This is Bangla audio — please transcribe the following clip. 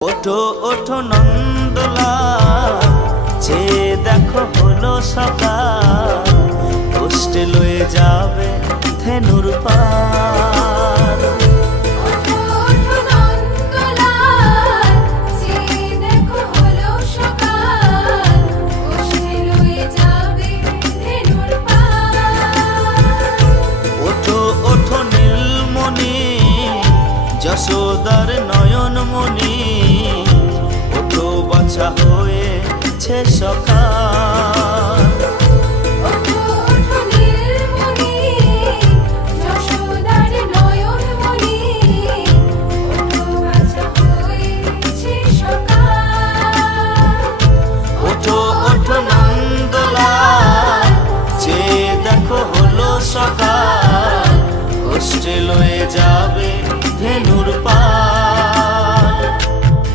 ওঠো ওঠো নন্দলাল, চেয়ে দেখো হলো সকাল, কষ্টে লয়ে যাবে ধেনুর পাল। ওঠো ওঠো নন্দলাল, চেয়ে দেখো হলো সকাল, কষ্টে লয়ে যাবে ধেনুর পাল। ওঠো ওঠো নীলমণি, যশোদার নয়নমণি, ওঠো বাছা হয়েছে সকাল।